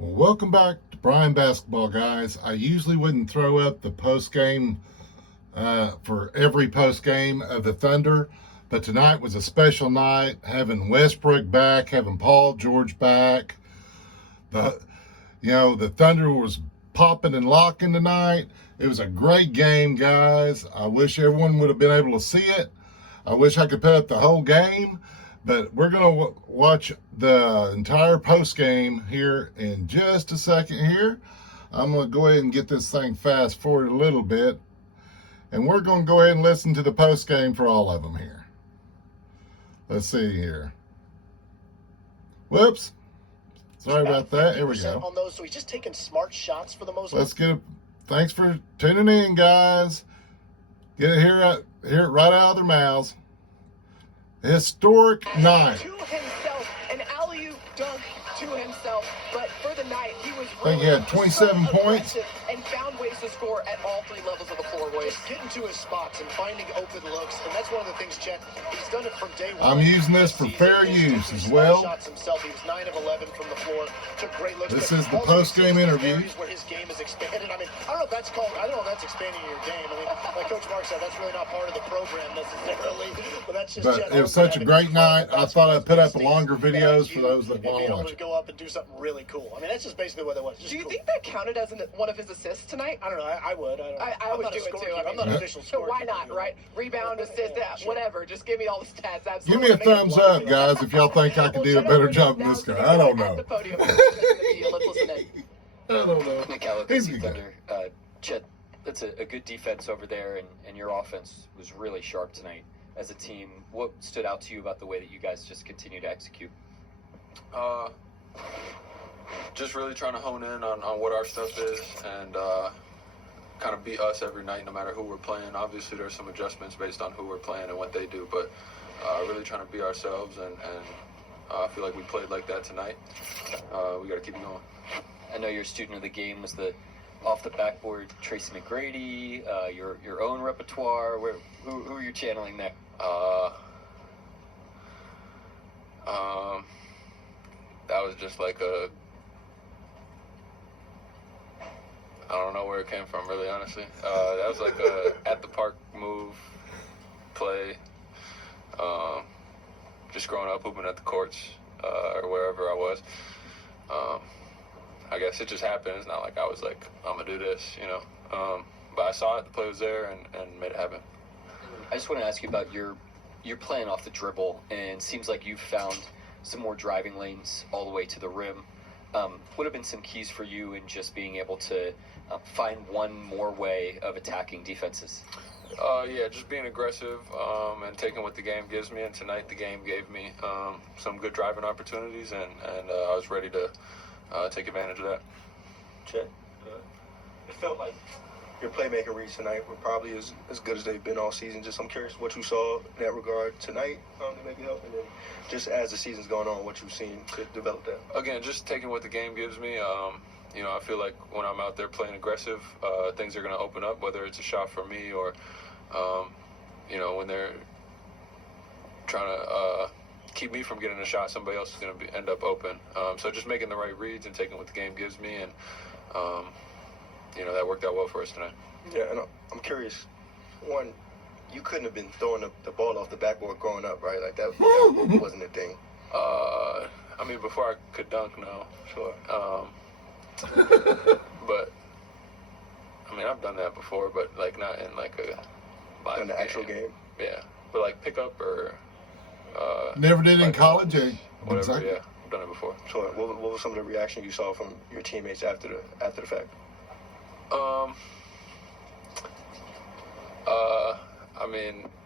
Well, welcome back to Brian Basketball, guys. I usually wouldn't throw up the post game for every post game of the Thunder, but tonight was a special night. Having Westbrook back, having Paul George back. The Thunder was popping and locking tonight. It was a great game, guys. I wish everyone would have been able to see it. I wish I could put up the whole game. But we're going to watch the entire post game here in just a second here. I'm going to go ahead and get this thing fast forward a little bit. And we're going to go ahead and listen to the post game for all of them here. Let's see here. Whoops. Sorry about that. Here we go. On those, so he's just taking smart shots for the most. Let's get it. Thanks for tuning in, guys. Get it hear it right out of their mouths. Historic night. To himself, an alley-oop dunk to himself, but for the night, he was I think he had 27 points. And found ways to score at all three levels of the floor. Just getting to his spots and finding open looks, and that's one of the things, Chet, he's done it from day one. I'm using this for fair use as well. Shots himself. He was 9 of 11 from the floor. Took great looks. This is the post-game interview. Where his game is expanded. I mean, I don't know if that's called. I don't know if that's expanding your game. I mean, like Coach Mark said, that's really not part of the program necessarily. But that's just. But it was such a great night. I thought I'd put up longer videos for those that want to watch. To go up and do something really cool. I mean, that's just basically what it was. Do you think that counted as one of his assists tonight? I don't know. I would. I would do it too. I'm not an official So scorekeeper. why not, right? Rebound, assist, whatever. Just give me all the stats. Absolutely. Give me a thumbs up, guys, if y'all think I can do a better job than this guy. I don't know. Let's listen in. I don't know. Nick OKC Thunder. Chet, that's a good defense over there, and your offense was really sharp tonight as a team. What stood out to you about the way that you guys just continue to execute? Just really trying to hone in on what our stuff is and kind of beat us every night, no matter who we're playing. Obviously, there's some adjustments based on who we're playing and what they do, but really trying to be ourselves, and I feel like we played like that tonight. We got to keep it going. I know your student of the game was the off the backboard Tracy McGrady, your own repertoire. Who are you channeling there? That was just like I don't know where it came from, really, honestly. That was like a at the park move, play. Just growing up hooping at the courts or wherever I was. I guess it just happened. It's not like I was like, I'm gonna do this, But I saw it, the play was there, and made it happen. I just want to ask you about your playing off the dribble, and seems like you've found some more driving lanes all the way to the rim. What have been some keys for you in just being able to find one more way of attacking defenses? Just being aggressive and taking what the game gives me. And tonight the game gave me some good driving opportunities, and I was ready to take advantage of that. Chet, it felt like your playmaking reads tonight were probably as good as they've been all season. Just I'm curious what you saw in that regard tonight to maybe help, and then just as the season's going on, what you've seen to develop that. Again, just taking what the game gives me. I feel like when I'm out there playing aggressive, things are going to open up, whether it's a shot for me or, when they're trying to keep me from getting a shot, somebody else is going to end up open. So just making the right reads and taking what the game gives me, and that worked out well for us tonight. Yeah, and I'm curious. One, you couldn't have been throwing the ball off the backboard growing up, right? Like that wasn't a thing. Before I could dunk, no. Sure. But I've done that before, but like not in like a live In the actual game. Yeah, but like pickup or Never did in college. Whatever. Exactly. Yeah, I've done it before. Sure. What was some of the reaction you saw from your teammates after the fact?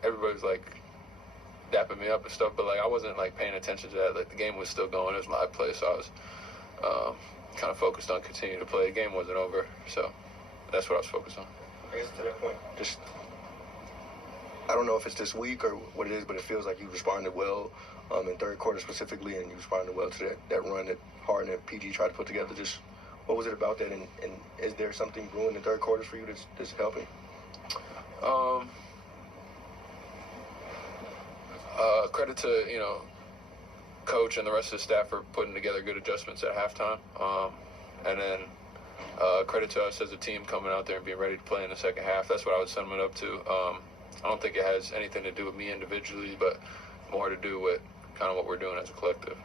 Everybody's like dapping me up and stuff, but like I wasn't like paying attention to that. Like the game was still going. It was live play, so I was kind of focused on continuing to play. The game wasn't over, so that's what I was focused on. I guess to that point, I don't know if it's this week or what it is, but it feels like you responded well in third quarter specifically, and you responded well to that run that Harden and PG tried to put together. Just what was it about that, and is there something brewing in third quarters for you that's helping? Credit to coach and the rest of the staff for putting together good adjustments at halftime. And then credit to us as a team coming out there and being ready to play in the second half. That's what I would sum it up to. I don't think it has anything to do with me individually, but more to do with kind of what we're doing as a collective.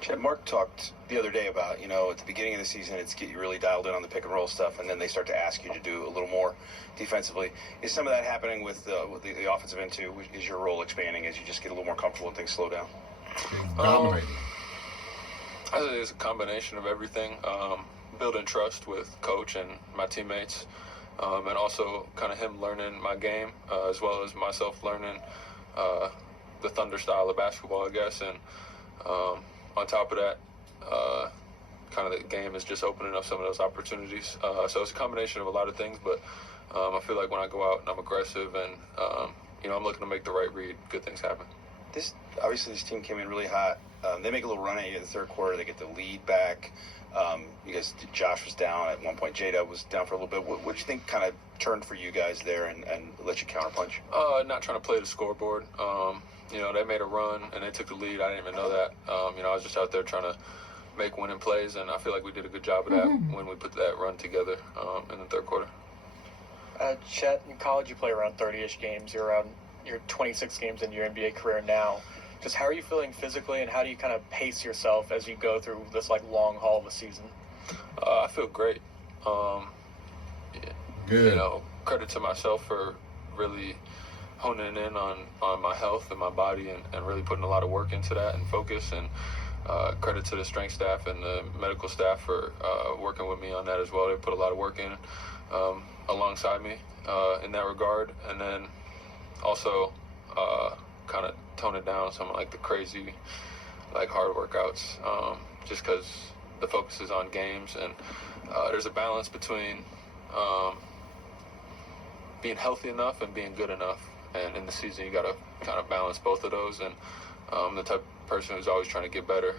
Chet, Mark talked the other day about, at the beginning of the season, it's get you really dialed in on the pick and roll stuff, and then they start to ask you to do a little more defensively. Is some of that happening with the offensive end too? Is your role expanding as you just get a little more comfortable and things slow down? Dominating. I think it's a combination of everything. Building trust with coach and my teammates, and also kind of him learning my game, as well as myself learning the Thunder style of basketball, I guess. And on top of that, kind of the game is just opening up some of those opportunities. So it's a combination of a lot of things, but I feel like when I go out and I'm aggressive and, I'm looking to make the right read, good things happen. Obviously, this team came in really hot. They make a little run at you in the third quarter. They get the lead back. Josh was down at one point. J-Dub was down for a little bit. What do you think kind of turned for you guys there and let you counterpunch? Not trying to play the scoreboard. They made a run and they took the lead. I didn't even know that. I was just out there trying to make winning plays, and I feel like we did a good job of that when we put that run together in the third quarter. Chet, in college you play around 30-ish games. You're around your 26 games in your NBA career now. Just how are you feeling physically, and how do you kind of pace yourself as you go through this long haul of a season? I feel great. Good. Credit to myself for really honing in on my health and my body and really putting a lot of work into that and focus. And credit to the strength staff and the medical staff for working with me on that as well. They put a lot of work in alongside me in that regard. And then also kind of tone it down some like the crazy hard workouts, just because the focus is on games, and there's a balance between being healthy enough and being good enough, and in the season you got to kind of balance both of those. And I'm the type of person who's always trying to get better,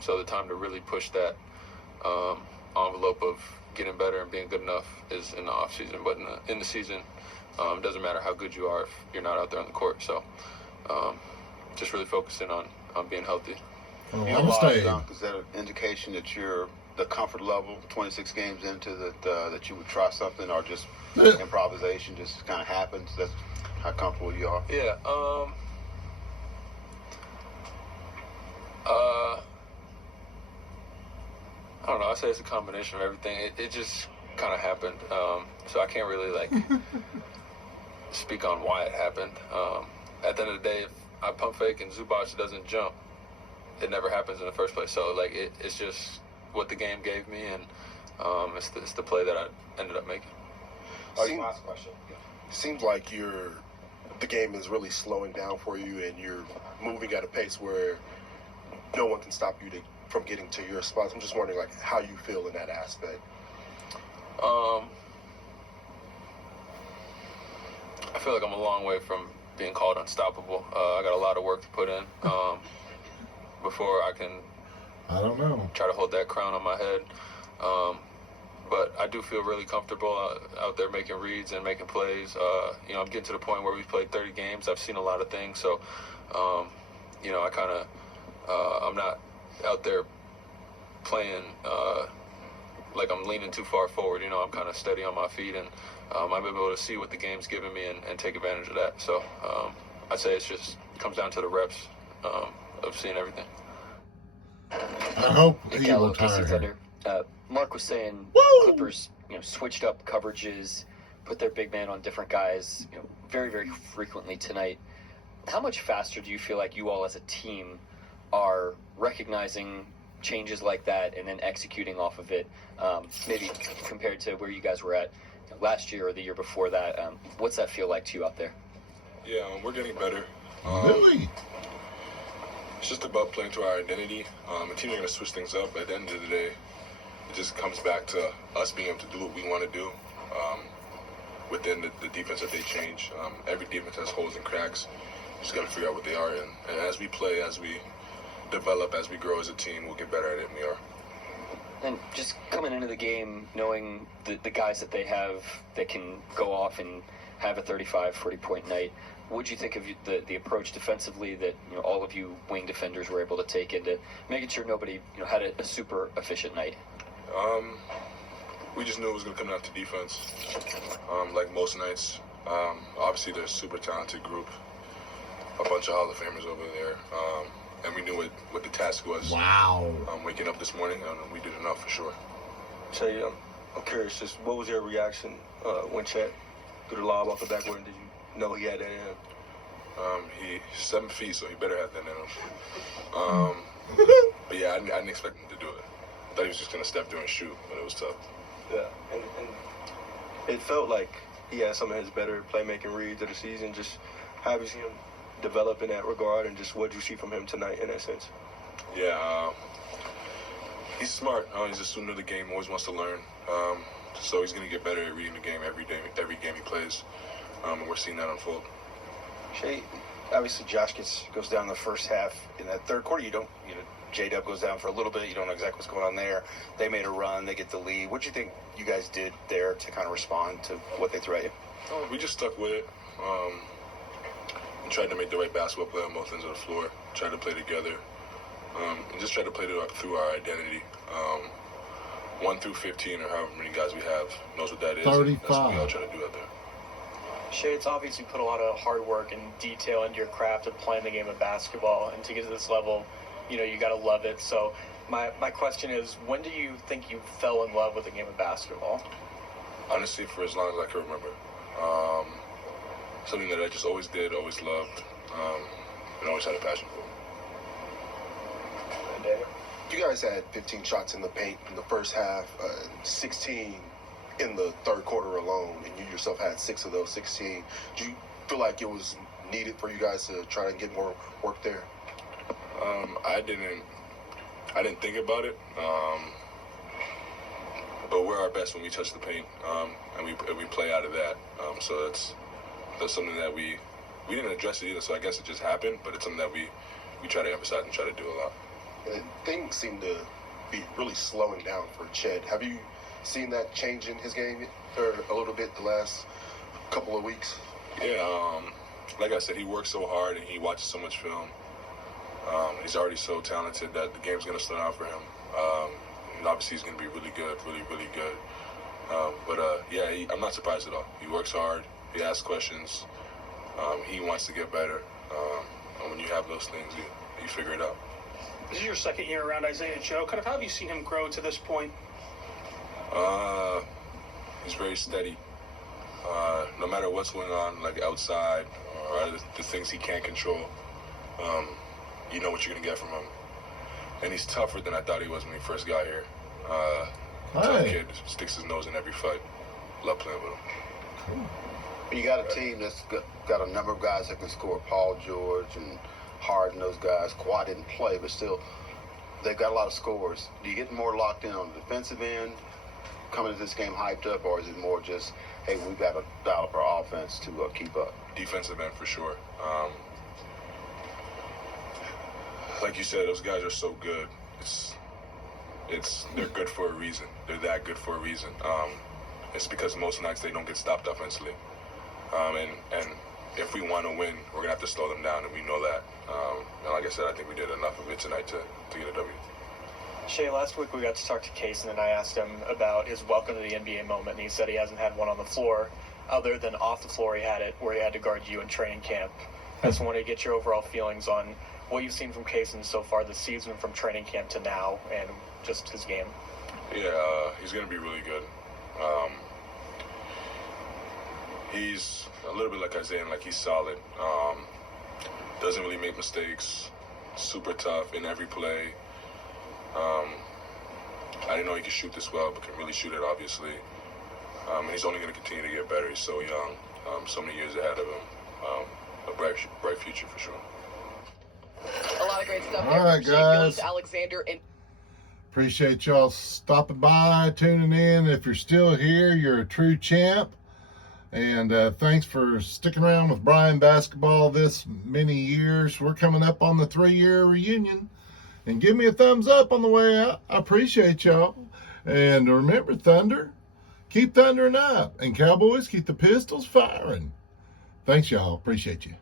so the time to really push that envelope of getting better and being good enough is in the off season. But in the season, it doesn't matter how good you are if you're not out there on the court. So just really focusing on being healthy. Oh, Your I'm loss, staying. Dunk, is that an indication that you're the comfort level 26 games into that you would try something, or just improvisation just kind of happens? That's how comfortable you are? Yeah. I don't know. I say it's a combination of everything. It just kind of happened. So I can't really speak on why it happened. At the end of the day, if I pump fake and Zubac doesn't jump, it never happens in the first place. So it's just what the game gave me, and it's the play that I ended up making. Last question. Seems like the game is really slowing down for you, and you're moving at a pace where no one can stop you from getting to your spots. I'm just wondering how you feel in that aspect. I feel like I'm a long way from being called unstoppable. I got a lot of work to put in before I can try to hold that crown on my head. But I do feel really comfortable out there making reads and making plays. I'm getting to the point where we've played 30 games. I've seen a lot of things. So, I kind of, I'm not out there playing like I'm leaning too far forward. I'm kind of steady on my feet, and I'm able to see what the game's giving me and take advantage of that. So I'd say it comes down to the reps of seeing everything. I hope he will OKC retire. Thunder. Mark was saying Clippers, switched up coverages, put their big man on different guys, very, very frequently tonight. How much faster do you feel like you all as a team are recognizing changes like that and then executing off of it, maybe compared to where you guys were at last year or the year before that? What's that feel like to you out there? Yeah, we're getting better. Really? It's just about playing to our identity. The team are going to switch things up. At the end of the day, it just comes back to us being able to do what we want to do within the defense that they change. Every defense has holes and cracks. We just got to figure out what they are. And as we play, as we develop, as we grow as a team, we'll get better at it, and we are. And just coming into the game, knowing the guys that they have that can go off and have a 35, 40-point night, what did you think of the approach defensively that all of you wing defenders were able to take into making sure nobody had a super efficient night? We just knew it was going to come down to defense. Like most nights, obviously they're a super talented group, a bunch of Hall of Famers over there, and we knew what the task was. Wow. Waking up this morning, and we did enough for sure. Shai, I'm curious, just what was your reaction when Chet threw the lob off the backboard? Did you know he had that in him? He's 7 feet, so he better have that in him. But yeah, I didn't expect him to do it. I thought he was just going to step through and shoot, but it was tough. Yeah, and it felt like he had some of his better playmaking reads of the season. Just how have you seen him develop in that regard, and just what did you see from him tonight in that sense? Yeah, he's smart. He's a student of the game, always wants to learn. So he's going to get better at reading the game every game he plays, and we're seeing that unfold. Shai, obviously Josh goes down the first half. In that third quarter, J-Dub goes down for a little bit. You don't know exactly what's going on there. They made a run. They get the lead. What do you think you guys did there to kind of respond to what they threw at you? We just stuck with it and tried to make the right basketball play on both ends of the floor, tried to play together, and just tried to play through our identity. 1 through 15 or however many guys we have knows what that is. 35. That's what we all try to do out there. Shai, it's obviously put a lot of hard work and detail into your craft of playing the game of basketball, and to get to this level, you got to love it. So my question is, when do you think you fell in love with the game of basketball? Honestly, for as long as I can remember. Something that I just always did, always loved, and always had a passion for. You guys had 15 shots in the paint in the first half, 16 in the third quarter alone, and you yourself had 6 of those 16. Do you feel like it was needed for you guys to try to get more work there? I didn't think about it, but we're our best when we touch the paint, and we play out of that. So that's something that we didn't address it either. So I guess it just happened, but it's something that we try to emphasize and try to do a lot. And things seem to be really slowing down for Chet. Have you seen that change in his game or a little bit the last couple of weeks? Yeah, like I said, he works so hard and he watches so much film. He's already so talented that the game's going to slow down for him. And obviously, he's going to be really good, really good. Yeah, I'm not surprised at all. He works hard. He asks questions. He wants to get better. And when you have those things, you figure it out. This is your second year around Isaiah Joe. Kind of how have you seen him grow to this point? He's very steady. No matter what's going on, like outside or the things he can't control, you know what you're going to get from him. And he's tougher than I thought he was when he first got here. Tough kid, sticks his nose in every fight. Love playing with him. You got a team that's got a number of guys that can score. Paul George and Harden, those guys. Kawhi didn't play, but still, they've got a lot of scores. Do you get more locked in on the defensive end, coming into this game hyped up, or is it more just, hey, we've got to dial up our offense to keep up? Defensive end for sure. Like you said, those guys are so good. They're good for a reason. They're that good for a reason. It's because most nights they don't get stopped offensively. And if we want to win, we're gonna have to slow them down, and we know that. And like I said, I think we did enough of it tonight to get a W. Shai, last week we got to talk to Case, and I asked him about his welcome to the NBA moment, and he said he hasn't had one on the floor, other than off the floor he had it, where he had to guard you in training camp. I just wanted to get your overall feelings on what you've seen from Kaysen so far this season, from training camp to now, and just his game. Yeah, he's going to be really good. He's a little bit like Isaiah, like he's solid. Doesn't really make mistakes. Super tough in every play. I didn't know he could shoot this well, but can really shoot it, obviously. And he's only going to continue to get better. He's so young, so many years ahead of him. A bright future for sure. A lot of great stuff All there right, from Shai guys. Gilgeous-Alexander. And Appreciate y'all stopping by, tuning in. If you're still here, you're a true champ. And thanks for sticking around with Brian Basketball this many years. We're coming up on the 3-year reunion. And give me a thumbs up on the way out. I appreciate y'all. And remember, Thunder, keep thundering up. And Cowboys, keep the pistols firing. Thanks, y'all. Appreciate you.